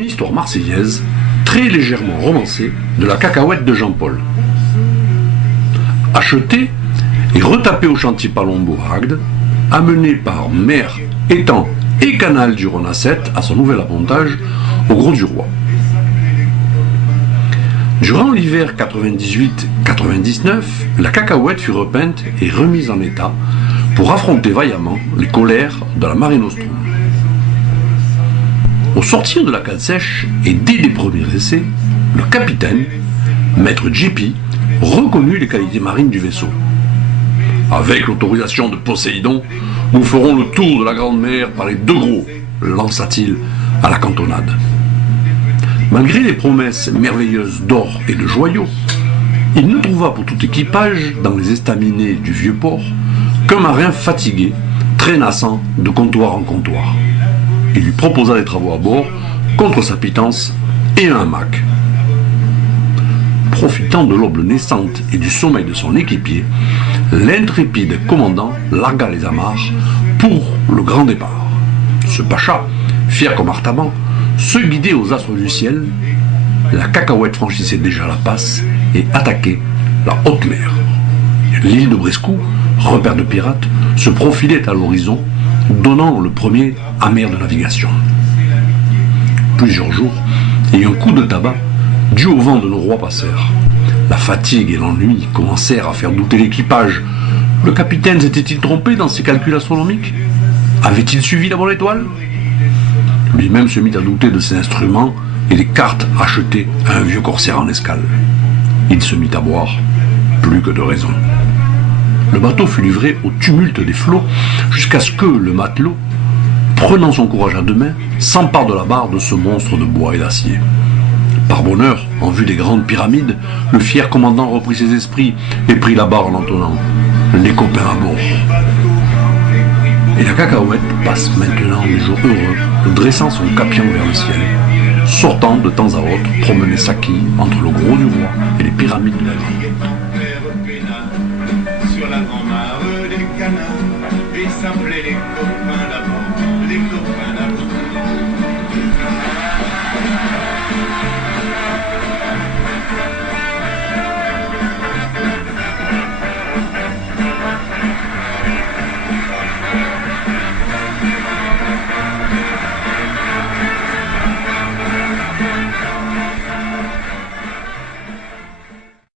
une histoire marseillaise très légèrement romancée de la cacahuète de Jean-Paul. Achetée et retapée au chantier Palombo à Agde, amenée par mer, étang et canal du Rhône à 7 à son nouvel appontage au Gros du Roi. Durant l'hiver 98-99, la cacahuète fut repeinte et remise en état pour affronter vaillamment les colères de la Mare Nostrum. Au sortir de la cale sèche et dès les premiers essais, le capitaine, maître JP, reconnut les qualités marines du vaisseau. Avec l'autorisation de Poséidon, nous ferons le tour de la Grande Mer par les deux gros, lança-t-il à la cantonade. Malgré les promesses merveilleuses d'or et de joyaux, il ne trouva pour tout équipage, dans les estaminets du vieux port, qu'un marin fatigué, traînassant de comptoir en comptoir. Il lui proposa des travaux à bord, contre sa pitance et un hamac. Profitant de l'aube naissante et du sommeil de son équipier, l'intrépide commandant largua les amarres pour le grand départ. Ce pacha, fier comme Artaban, se guidait aux astres du ciel. La cacahuète franchissait déjà la passe et attaquait la haute mer. L'île de Brescou, repère de pirates, se profilait à l'horizon, donnant le premier amer de navigation. Plusieurs jours et un coup de tabac, dû au vent de nos rois passèrent. La fatigue et l'ennui commencèrent à faire douter l'équipage. Le capitaine s'était-il trompé dans ses calculs astronomiques? Avait-il suivi la bonne étoile? Lui-même se mit à douter de ses instruments et des cartes achetées à un vieux corsaire en escale. Il se mit à boire, plus que de raison. Le bateau fut livré au tumulte des flots jusqu'à ce que le matelot, prenant son courage à deux mains, s'empare de la barre de ce monstre de bois et d'acier. Par bonheur, en vue des grandes pyramides, le fier commandant reprit ses esprits et prit la barre en entonnant « Les copains à bord ». Et la cacahuète passe maintenant des jours heureux, dressant son capion vers le ciel, sortant de temps à autre promener sa quille entre le Gros du Roi et les pyramides de la ville.